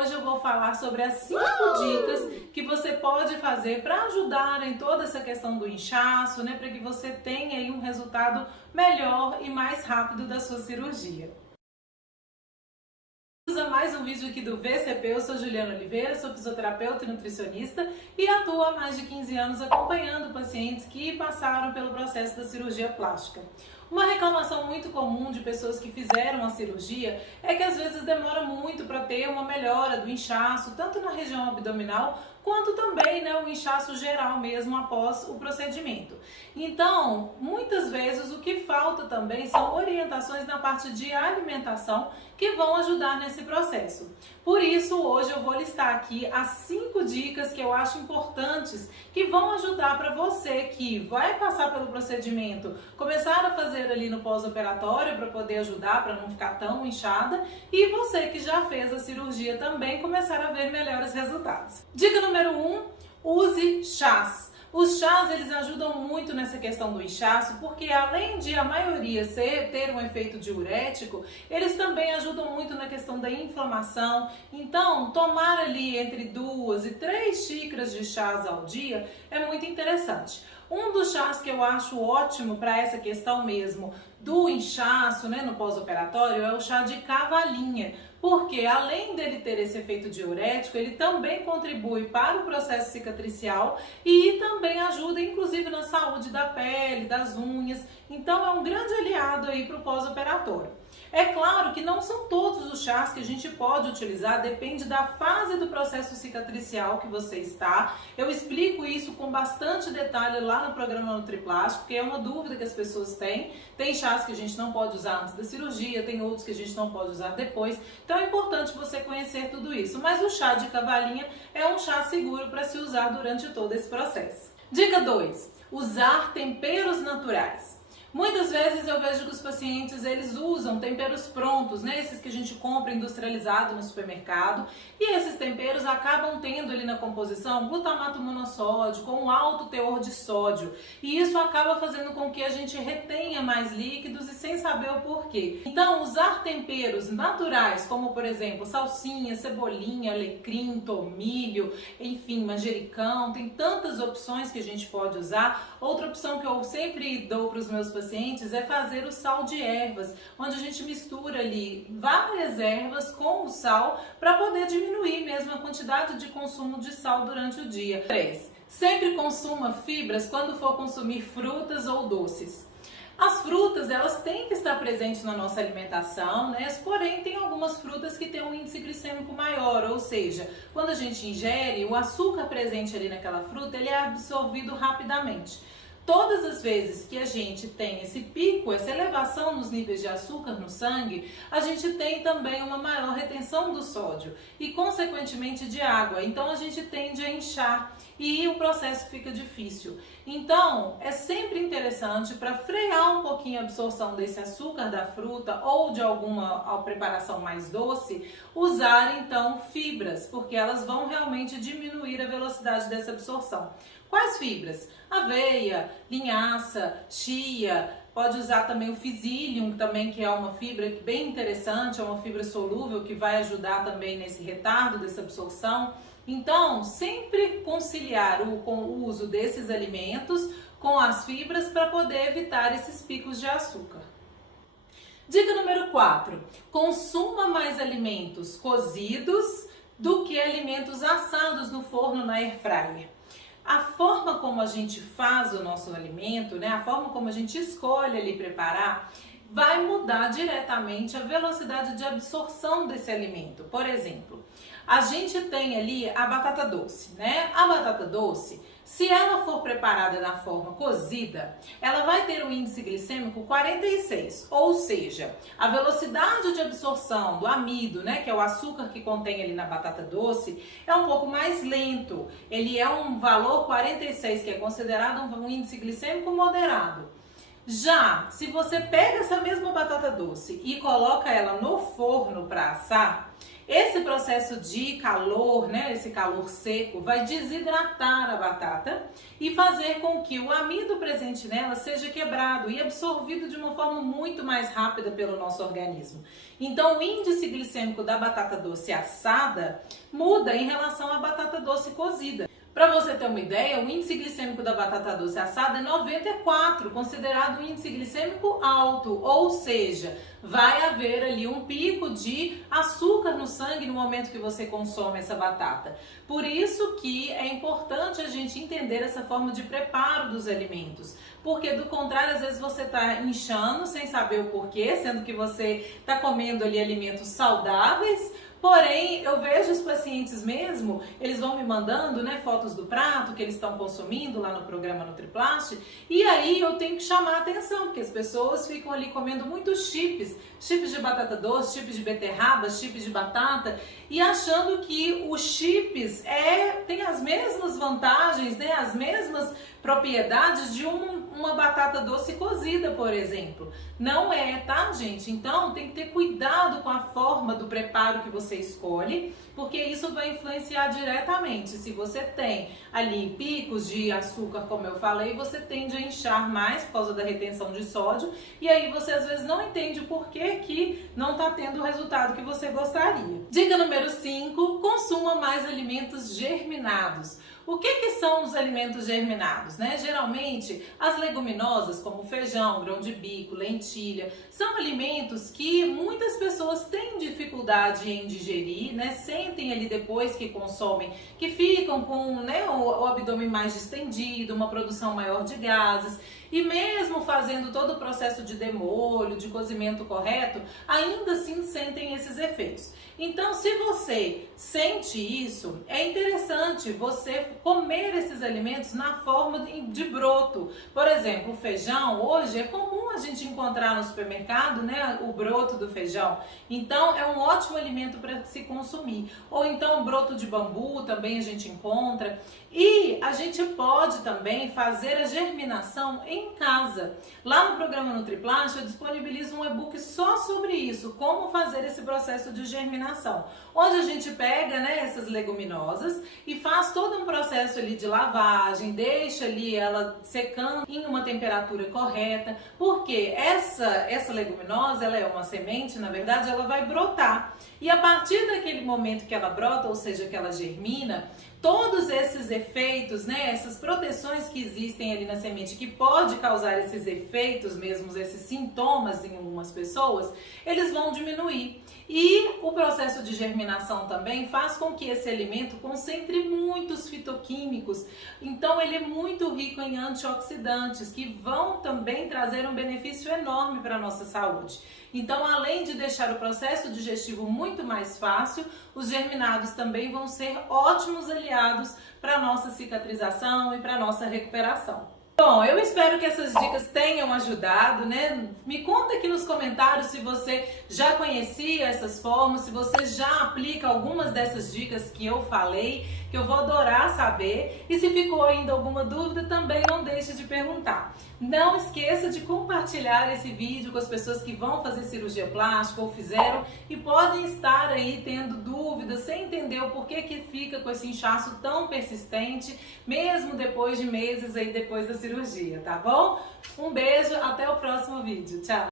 hoje eu vou falar sobre as 5 dicas que você pode fazer para ajudar em toda essa questão do inchaço, né, para que você tenha aí um resultado melhor e mais rápido da sua cirurgia. Mais um vídeo aqui do VCP, eu sou Juliana Oliveira, sou fisioterapeuta e nutricionista e atuo há mais de 15 anos acompanhando pacientes que passaram pelo processo da cirurgia plástica. Uma reclamação muito comum de pessoas que fizeram a cirurgia é que às vezes demora muito para ter uma melhora do inchaço, tanto na região abdominal quanto também, né, o inchaço geral mesmo após o procedimento. Então, muitas vezes o que falta também são orientações na parte de alimentação que vão ajudar nesse processo. Por isso, hoje eu vou listar aqui as 5 dicas que eu acho importantes que vão ajudar para você que vai passar pelo procedimento, começar a fazer ali no pós-operatório para poder ajudar, para não ficar tão inchada, e você que já fez a cirurgia também começar a ver melhores resultados. Dica número 1, use chás. Os chás, eles ajudam muito nessa questão do inchaço, porque além de a maioria ter um efeito diurético, eles também ajudam muito na questão da inflamação. Então, tomar ali entre 2 e 3 xícaras de chás ao dia é muito interessante. Um dos chás que eu acho ótimo para essa questão mesmo do inchaço, né, no pós-operatório, é o chá de cavalinha, porque além dele ter esse efeito diurético, ele também contribui para o processo cicatricial e também ajuda inclusive na saúde da pele, das unhas. Então é um grande aliado aí para o pós-operatório. É claro que não são todos os chás que a gente pode utilizar, depende da fase do processo cicatricial que você está. Eu explico isso com bastante detalhe lá no programa NutriPlástico, porque é uma dúvida que as pessoas têm. Tem chás que a gente não pode usar antes da cirurgia, tem outros que a gente não pode usar depois. Então é importante você conhecer tudo isso. Mas o chá de cavalinha é um chá seguro para se usar durante todo esse processo. Dica 2. Usar temperos naturais. Muitas vezes eu vejo que os pacientes, eles usam temperos prontos, né? Esses que a gente compra industrializado no supermercado, e esses temperos acabam tendo ali na composição glutamato monossódico com um alto teor de sódio, e isso acaba fazendo com que a gente retenha mais líquidos e sem saber o porquê. Então, usar temperos naturais, como por exemplo salsinha, cebolinha, alecrim, tomilho, enfim, manjericão, tem tantas opções que a gente pode usar. Outra opção que eu sempre dou para os meus pacientes é fazer o sal de ervas, onde a gente mistura ali várias ervas com o sal para poder diminuir mesmo a quantidade de consumo de sal durante o dia. 3. Sempre consuma fibras quando for consumir frutas ou doces. As frutas, elas têm que estar presentes na nossa alimentação, né? Porém, tem algumas frutas que têm um índice glicêmico maior, ou seja, quando a gente ingere, o açúcar presente ali naquela fruta, ele é absorvido rapidamente. Todas as vezes que a gente tem esse pico, essa elevação nos níveis de açúcar no sangue, a gente tem também uma maior retenção do sódio e, consequentemente, de água. Então, a gente tende a inchar e o processo fica difícil. Então, é sempre interessante, para frear um pouquinho a absorção desse açúcar da fruta ou de alguma preparação mais doce, usar então fibras, porque elas vão realmente diminuir a velocidade dessa absorção. Quais fibras? Aveia, linhaça, chia, pode usar também o psyllium também, que é uma fibra bem interessante, é uma fibra solúvel que vai ajudar também nesse retardo dessa absorção. Então, sempre conciliar com o uso desses alimentos com as fibras para poder evitar esses picos de açúcar. Dica número 4. Consuma mais alimentos cozidos do que alimentos assados no forno na air fryer. A forma como a gente faz o nosso alimento, né, a forma como a gente escolhe ali preparar, vai mudar diretamente a velocidade de absorção desse alimento. Por exemplo, a gente tem ali a batata doce, né? A batata doce, se ela for preparada na forma cozida, ela vai ter um índice glicêmico 46, ou seja, a velocidade de absorção do amido, né, que é o açúcar que contém ali na batata doce, é um pouco mais lento. Ele é um valor 46, que é considerado um índice glicêmico moderado. Já, se você pega essa mesma batata doce e coloca ela no forno para assar, Esse processo de calor, né, esse calor seco, vai desidratar a batata e fazer com que o amido presente nela seja quebrado e absorvido de uma forma muito mais rápida pelo nosso organismo. Então, o índice glicêmico da batata doce assada muda em relação à batata doce cozida. Para você ter uma ideia, o índice glicêmico da batata doce assada é 94, considerado um índice glicêmico alto, ou seja, vai haver ali um pico de açúcar no sangue no momento que você consome essa batata. Por isso que é importante a gente entender essa forma de preparo dos alimentos, porque do contrário, às vezes você está inchando sem saber o porquê, sendo que você está comendo ali alimentos saudáveis. Porém, eu vejo os pacientes mesmo, eles vão me mandando, né, fotos do prato que eles estão consumindo lá no programa NutriPlast, e aí eu tenho que chamar a atenção, porque as pessoas ficam ali comendo muitos chips de batata doce, chips de beterraba, chips de batata, e achando que os chips tem as mesmas vantagens, né, as mesmas propriedades de uma batata doce cozida, por exemplo. Não é, tá, gente? Então tem que ter cuidado com a forma do preparo que você escolhe, porque isso vai influenciar diretamente. Se você tem ali picos de açúcar, como eu falei, você tende a inchar mais por causa da retenção de sódio, e aí você às vezes não entende o porquê que não está tendo o resultado que você gostaria. Dica número 5, consuma mais alimentos germinados. O que são os alimentos germinados, né? Geralmente, as leguminosas, como feijão, grão de bico, lentilha, são alimentos que muitas pessoas têm dificuldade em digerir, né? Sentem ali depois que consomem, que ficam com, né, o abdômen mais distendido, uma produção maior de gases. E mesmo fazendo todo o processo de demolho, de cozimento correto, ainda assim sentem esses efeitos. Então, se você sente isso, é interessante você comer esses alimentos na forma de broto. Por exemplo, o feijão, hoje é comum a gente encontrar no supermercado, né, o broto do feijão. Então, é um ótimo alimento para se consumir. Ou então, o broto de bambu também a gente encontra. E a gente pode também fazer a germinação em casa. Lá no programa NutriPlast eu disponibilizo um e-book só sobre isso, como fazer esse processo de germinação, onde a gente pega, né, essas leguminosas e faz todo um processo ali de lavagem, deixa ali ela secando em uma temperatura correta, porque essa leguminosa, ela é uma semente, na verdade, ela vai brotar. E a partir daquele momento que ela brota, ou seja, que ela germina, todos esses efeitos, né, essas proteções que existem ali na semente, que pode causar esses efeitos mesmo, esses sintomas em algumas pessoas, eles vão diminuir. E o processo de germinação também faz com que esse alimento concentre muitos fitoquímicos, então ele é muito rico em antioxidantes, que vão também trazer um benefício enorme para a nossa saúde. Então, além de deixar o processo digestivo muito mais fácil, os germinados também vão ser ótimos aliados para a nossa cicatrização e para a nossa recuperação. Bom, eu espero que essas dicas tenham ajudado, né? Me conta aqui nos comentários se você já conhecia essas formas, se você já aplica algumas dessas dicas que eu falei, que eu vou adorar saber. E se ficou ainda alguma dúvida, também não deixe de perguntar. Não esqueça de compartilhar esse vídeo com as pessoas que vão fazer cirurgia plástica ou fizeram e podem estar aí tendo dúvidas, sem entender o porquê que fica com esse inchaço tão persistente, mesmo depois de meses aí depois da cirurgia, tá bom? Um beijo, até o próximo vídeo. Tchau!